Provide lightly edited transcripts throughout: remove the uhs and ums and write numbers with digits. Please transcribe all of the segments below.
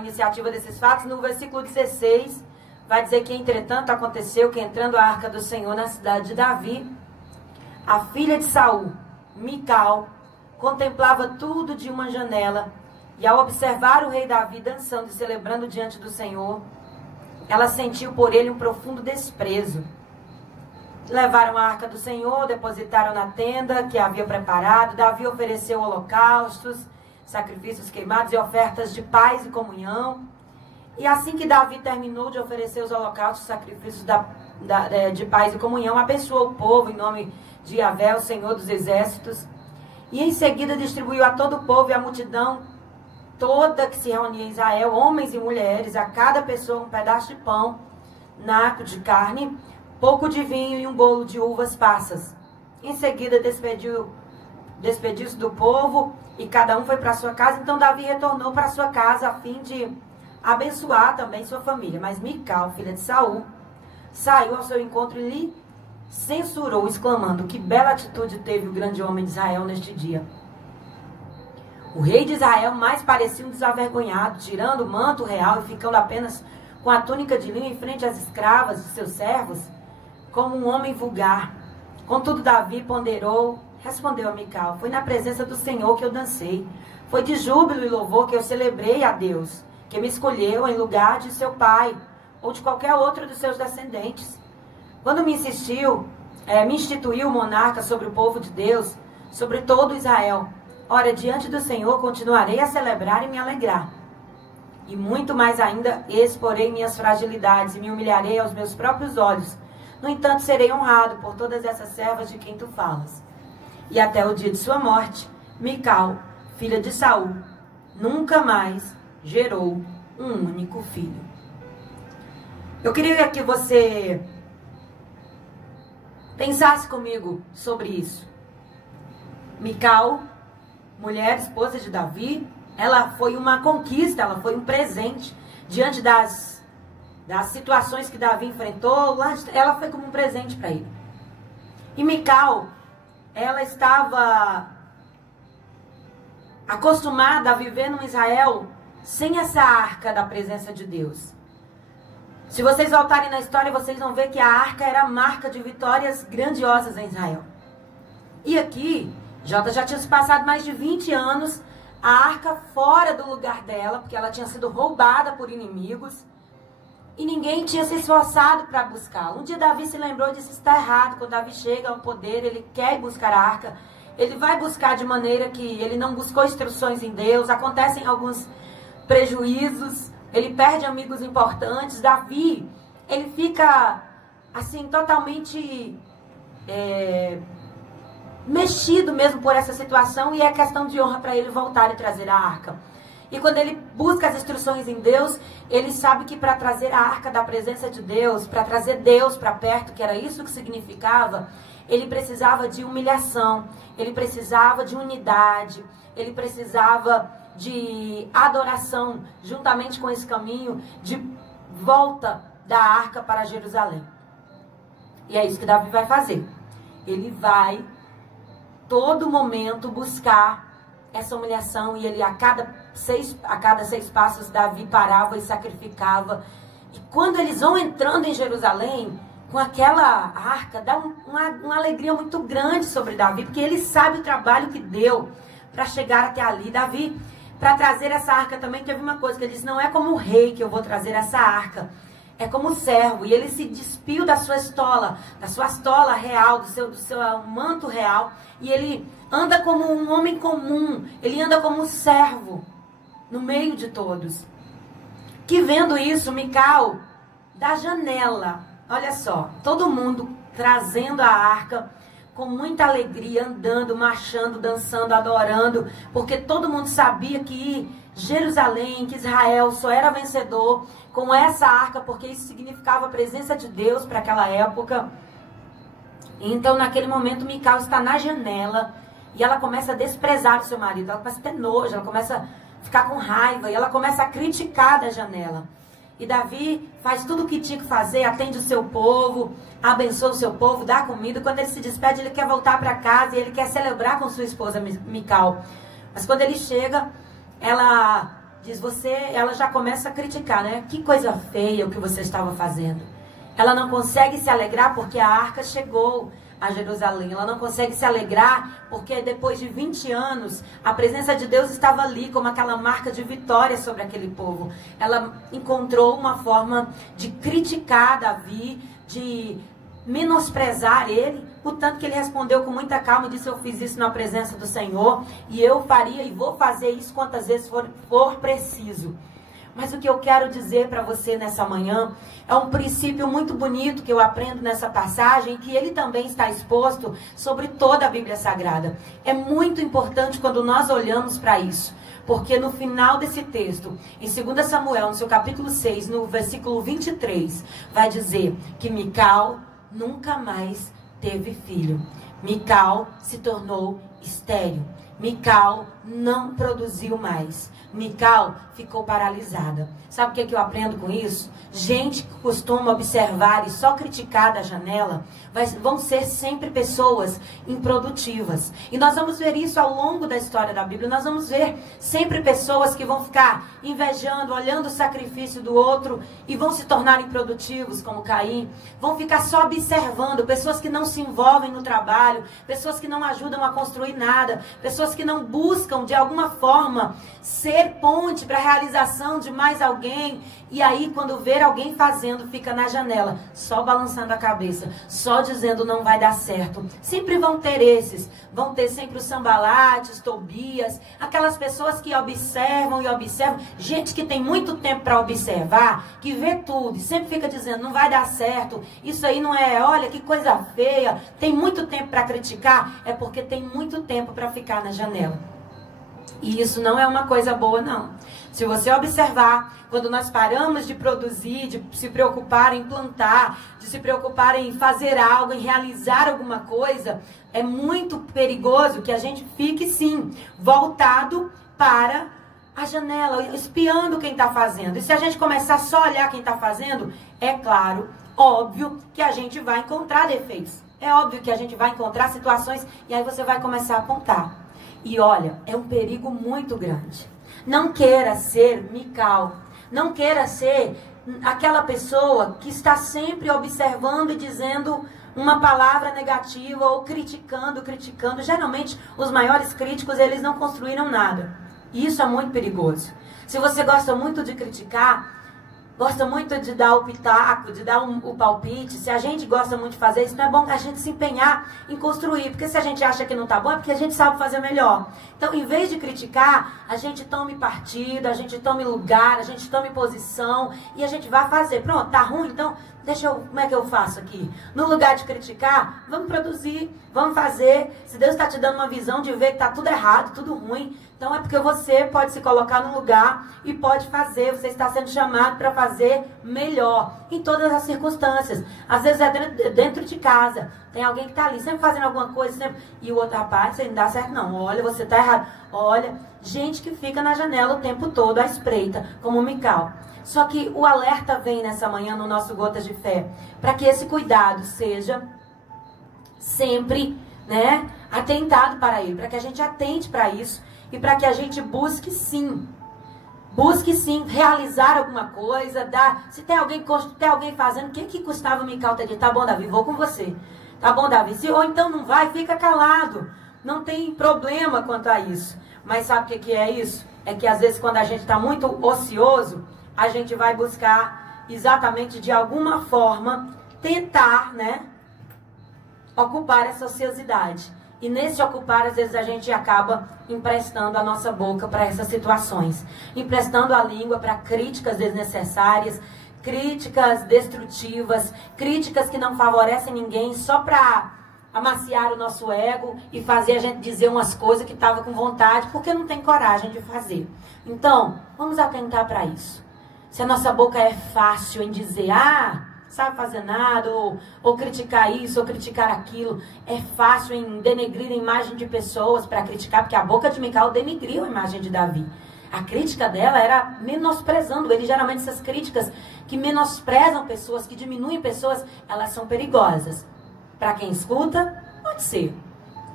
iniciativa desses fatos, no versículo 16, vai dizer que, entretanto, aconteceu que, entrando a arca do Senhor na cidade de Davi, a filha de Saul, Mical, contemplava tudo de uma janela, e ao observar o rei Davi dançando e celebrando diante do Senhor, ela sentiu por ele um profundo desprezo. Levaram a arca do Senhor, depositaram na tenda que havia preparado. Davi ofereceu holocaustos, sacrifícios queimados e ofertas de paz e comunhão. E assim que Davi terminou de oferecer os holocaustos, sacrifícios de paz e comunhão, abençoou o povo em nome de Yahvé, o Senhor dos exércitos. E em seguida distribuiu a todo o povo e a multidão toda que se reunia em Israel, homens e mulheres, a cada pessoa um pedaço de pão, naco de carne, pouco de vinho e um bolo de uvas passas. Em seguida despediu-se do povo e cada um foi para sua casa. Então Davi retornou para sua casa a fim de abençoar também sua família. Mas Mical, filha de Saul, saiu ao seu encontro e lhe censurou, exclamando: que bela atitude teve o grande homem de Israel neste dia. O rei de Israel mais parecia um desavergonhado, tirando o manto real e ficando apenas com a túnica de linho em frente às escravas de seus servos, como um homem vulgar. Contudo, Davi ponderou, respondeu a Mical: foi na presença do Senhor que eu dancei. Foi de júbilo e louvor que eu celebrei a Deus, que me escolheu em lugar de seu pai, ou de qualquer outro dos seus descendentes. Quando me instituiu monarca sobre o povo de Deus, sobre todo Israel. Ora, diante do Senhor continuarei a celebrar e me alegrar. E muito mais ainda exporei minhas fragilidades e me humilharei aos meus próprios olhos. No entanto, serei honrado por todas essas servas de quem tu falas. E até o dia de sua morte, Mical, filha de Saul, nunca mais gerou um único filho. Eu queria que você pensasse comigo sobre isso. Mical, mulher, esposa de Davi, ela foi uma conquista, ela foi um presente diante das situações que Davi enfrentou. Ela foi como um presente para ele. E Mical, ela estava acostumada a viver no Israel sem essa arca da presença de Deus. Se vocês voltarem na história, vocês vão ver que a arca era a marca de vitórias grandiosas em Israel. E aqui, Jota já tinha se passado mais de 20 anos, a arca fora do lugar dela, porque ela tinha sido roubada por inimigos, e ninguém tinha se esforçado para buscá-la. Um dia Davi se lembrou e disse: está errado. Quando Davi chega ao poder, ele quer buscar a arca, ele vai buscar de maneira que ele não buscou instruções em Deus, acontecem alguns prejuízos, ele perde amigos importantes. Davi, ele fica assim totalmente mexido mesmo por essa situação, e é questão de honra para ele voltar e trazer a arca. E quando ele busca as instruções em Deus, ele sabe que para trazer a arca da presença de Deus, para trazer Deus para perto, que era isso que significava, ele precisava de humilhação, ele precisava de unidade, ele precisava de adoração, juntamente com esse caminho de volta da arca para Jerusalém. E é isso que Davi vai fazer. Ele vai todo momento buscar essa humilhação, e ele a cada seis passos Davi parava e sacrificava. E quando eles vão entrando em Jerusalém com aquela arca, dá uma alegria muito grande sobre Davi, porque ele sabe o trabalho que deu para chegar até ali. Davi, para trazer essa arca também, teve uma coisa que ele disse: não é como rei que eu vou trazer essa arca, é como servo. E ele se despiu da sua estola real, do seu manto real, e ele anda como um homem comum, ele anda como um servo no meio de todos. Que vendo isso, Mical, da janela, olha só, todo mundo trazendo a arca com muita alegria, andando, marchando, dançando, adorando, porque todo mundo sabia que Jerusalém, que Israel só era vencedor com essa arca, porque isso significava a presença de Deus para aquela época. Então, naquele momento, Mical está na janela e ela começa a desprezar o seu marido, ela começa a ter nojo, ela começa a ficar com raiva e ela começa a criticar da janela. E Davi faz tudo o que tinha que fazer, atende o seu povo, abençoa o seu povo, dá comida. Quando ele se despede, ele quer voltar para casa e ele quer celebrar com sua esposa Mical. Mas quando ele chega, ela diz, ela já começa a criticar, né? Que coisa feia o que você estava fazendo. Ela não consegue se alegrar porque a arca chegou a Jerusalém. Ela não consegue se alegrar porque depois de 20 anos a presença de Deus estava ali como aquela marca de vitória sobre aquele povo. Ela encontrou uma forma de criticar Davi, de menosprezar ele, o tanto que ele respondeu com muita calma e disse, eu fiz isso na presença do Senhor e eu faria e vou fazer isso quantas vezes for preciso. Mas o que eu quero dizer para você nessa manhã é um princípio muito bonito que eu aprendo nessa passagem, que ele também está exposto sobre toda a Bíblia Sagrada. É muito importante quando nós olhamos para isso, porque no final desse texto, em 2 Samuel, no seu capítulo 6, no versículo 23, vai dizer que Mical nunca mais teve filho. Mical se tornou estéril. Mical não produziu mais. Mical ficou paralisada. Sabe o que eu aprendo com isso? Gente que costuma observar e só criticar da janela vão ser sempre pessoas improdutivas. E nós vamos ver isso ao longo da história da Bíblia. Nós vamos ver sempre pessoas que vão ficar invejando, olhando o sacrifício do outro e vão se tornar improdutivos, como Caim. Vão ficar só observando, pessoas que não se envolvem no trabalho, pessoas que não ajudam a construir nada, pessoas que não buscam de alguma forma ser ponte para a realização de mais alguém. E aí, quando ver alguém fazendo, fica na janela, só balançando a cabeça, só dizendo não vai dar certo. Sempre vão ter esses, vão ter sempre os Sambalates, Tobias, aquelas pessoas que observam e observam, gente que tem muito tempo para observar, que vê tudo e sempre fica dizendo não vai dar certo, isso aí não é, olha que coisa feia, tem muito tempo para criticar, é porque tem muito tempo para ficar na janela. E isso não é uma coisa boa, não. Se você observar, quando nós paramos de produzir, de se preocupar em plantar, de se preocupar em fazer algo, em realizar alguma coisa, é muito perigoso que a gente fique, sim, voltado para a janela, espiando quem está fazendo. E se a gente começar só a olhar quem está fazendo, é claro, óbvio que a gente vai encontrar defeitos. É óbvio que a gente vai encontrar situações e aí você vai começar a apontar. E olha, é um perigo muito grande. Não queira ser Mical. Não queira ser aquela pessoa que está sempre observando e dizendo uma palavra negativa ou criticando. Geralmente, os maiores críticos, eles não construíram nada. E isso é muito perigoso. Se você gosta muito de criticar, gosta muito de dar o pitaco, de dar o palpite, se a gente gosta muito de fazer isso, não é bom a gente se empenhar em construir, porque se a gente acha que não tá bom, é porque a gente sabe fazer melhor. Então, em vez de criticar, a gente tome partido, a gente tome lugar, a gente tome posição e a gente vai fazer. Pronto, tá ruim? Então, como é que eu faço aqui? No lugar de criticar, vamos produzir, vamos fazer. Se Deus está te dando uma visão de ver que tá tudo errado, tudo ruim, então é porque você pode se colocar no lugar e pode fazer. Você está sendo chamado para fazer melhor em todas as circunstâncias. Às vezes é dentro de casa. Tem alguém que está ali sempre fazendo alguma coisa sempre, e o outro rapaz, isso aí não dá certo não. Olha, você está errado. Olha, gente que fica na janela o tempo todo à espreita, como Mical. Só que o alerta vem nessa manhã no nosso Gotas de Fé, para que esse cuidado seja sempre, né, atentado para ele, para que a gente atente para isso e para que a gente busque sim realizar alguma coisa, se tem alguém fazendo, o que custava o Mical ter dito, tá bom, Davi, vou com você, tá bom, Davi, ou então não vai, fica calado, não tem problema quanto a isso. Mas sabe o que é isso? É que às vezes quando a gente está muito ocioso, a gente vai buscar exatamente de alguma forma tentar, né, ocupar essa ociosidade. E nesse ocupar, às vezes a gente acaba emprestando a nossa boca para essas situações. Emprestando a língua para críticas desnecessárias, críticas destrutivas, críticas que não favorecem ninguém só para amaciar o nosso ego e fazer a gente dizer umas coisas que estava com vontade, porque não tem coragem de fazer. Então, vamos atentar para isso. Se a nossa boca é fácil em dizer, sabe fazer nada, ou criticar isso, ou criticar aquilo, é fácil em denegrir a imagem de pessoas para criticar, porque a boca de Mical denegriu a imagem de Davi. A crítica dela era menosprezando ele. Geralmente essas críticas que menosprezam pessoas, que diminuem pessoas, elas são perigosas. Para quem escuta, pode ser.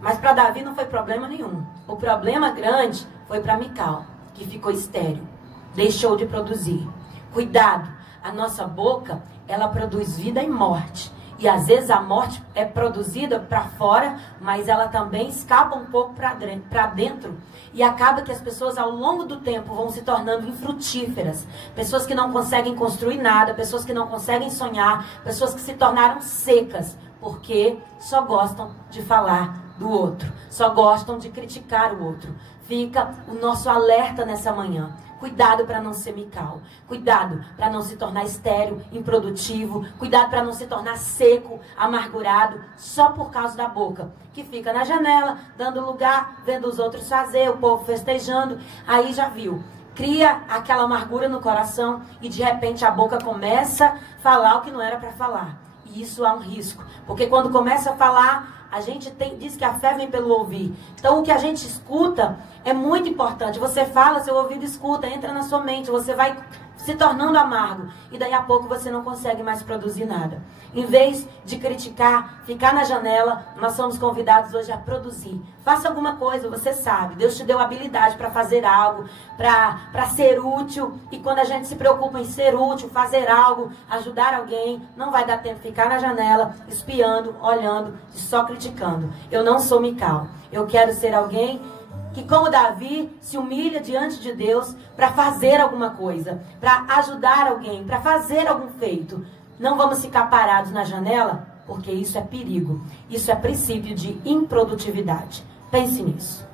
Mas para Davi não foi problema nenhum. O problema grande foi para Mical, que ficou estéril. deixou de produzir. Cuidado, a nossa boca, ela produz vida e morte. E às vezes a morte é produzida para fora, mas ela também escapa um pouco para dentro. E acaba que as pessoas ao longo do tempo vão se tornando infrutíferas. Pessoas que não conseguem construir nada, pessoas que não conseguem sonhar, pessoas que se tornaram secas, porque só gostam de falar do outro, só gostam de criticar o outro. Fica o nosso alerta nessa manhã. Cuidado para não ser Mical. Cuidado para não se tornar estéril, improdutivo. Cuidado para não se tornar seco, amargurado, só por causa da boca. Que fica na janela, dando lugar, vendo os outros fazer, o povo festejando. Aí já viu. Cria aquela amargura no coração e de repente a boca começa a falar o que não era para falar. E isso há um risco. Porque quando começa a falar, a gente diz que a fé vem pelo ouvir. Então o que a gente escuta é muito importante. Você fala, seu ouvido escuta, entra na sua mente, você vai se tornando amargo. E daí a pouco você não consegue mais produzir nada. Em vez de criticar, ficar na janela, nós somos convidados hoje a produzir. Faça alguma coisa, você sabe. Deus te deu habilidade para fazer algo, para ser útil. E quando a gente se preocupa em ser útil, fazer algo, ajudar alguém, não vai dar tempo de ficar na janela, espiando, olhando e só criticando. Eu não sou Mical. Eu quero ser alguém que, como Davi, se humilha diante de Deus para fazer alguma coisa, para ajudar alguém, para fazer algum feito. Não vamos ficar parados na janela, porque isso é perigo. Isso é princípio de improdutividade. Pense nisso.